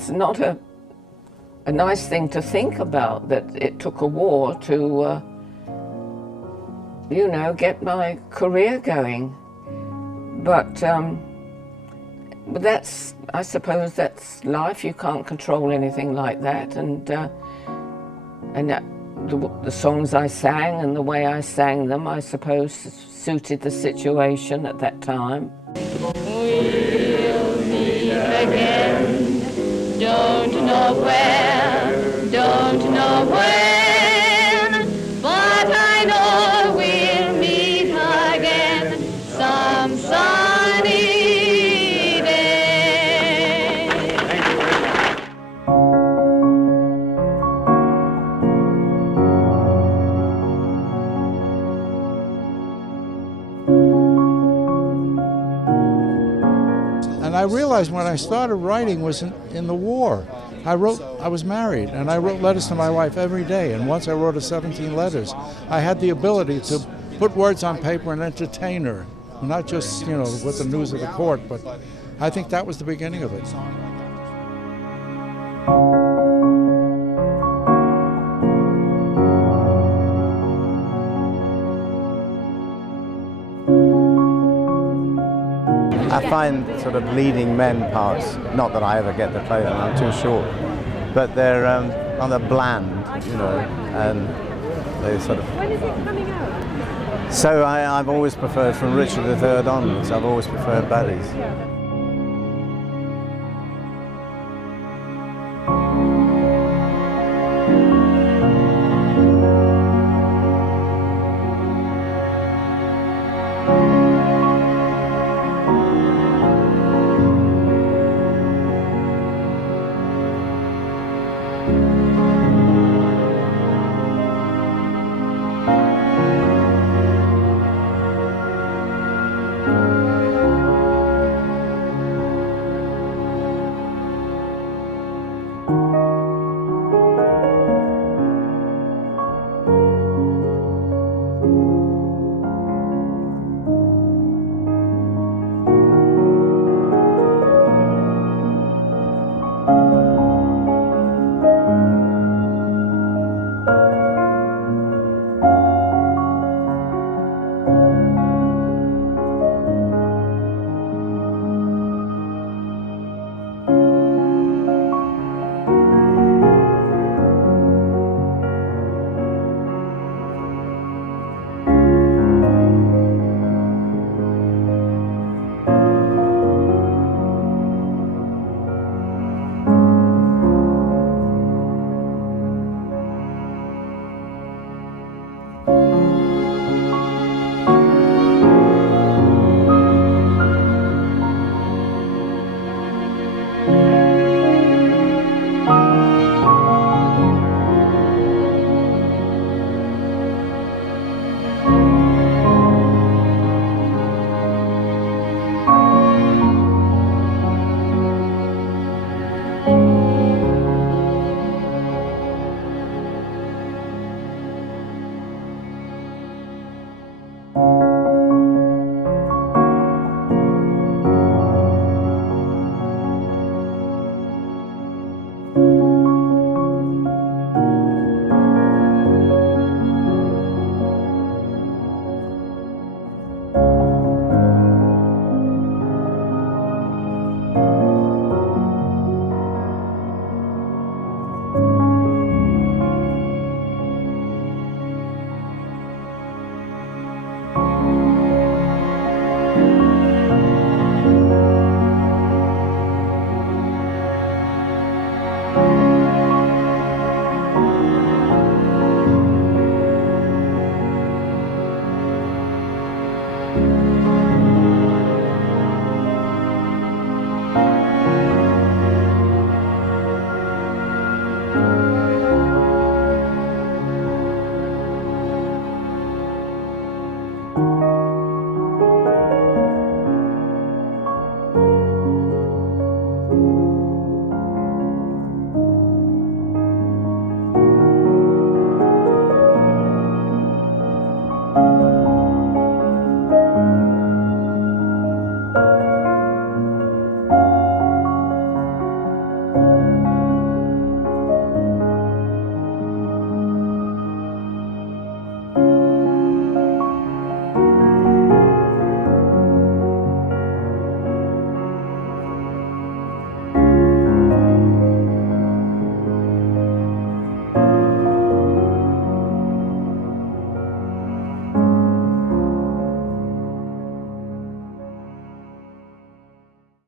it's not a nice thing to think about, that it took a war to, you know, get my career going. But that's, I suppose that's life. You can't control anything like that. And the songs I sang and the way I sang them, I suppose, suited the situation at that time. We'll meet again, don't know where, don't know when, but I know we'll meet again some sunny day. And I realized when I started writing was in the war. I was married, and I wrote letters to my wife every day, and once I wrote her 17 letters. I had the ability to put words on paper and entertain her, not just, you know, with the news of the court, but I think that was the beginning of it. I find sort of leading men parts, not that I ever get to play them, I'm too short, but they're rather bland, you know, and they sort of... When is it coming out? So I've always preferred, from Richard III onwards, I've always preferred baddies.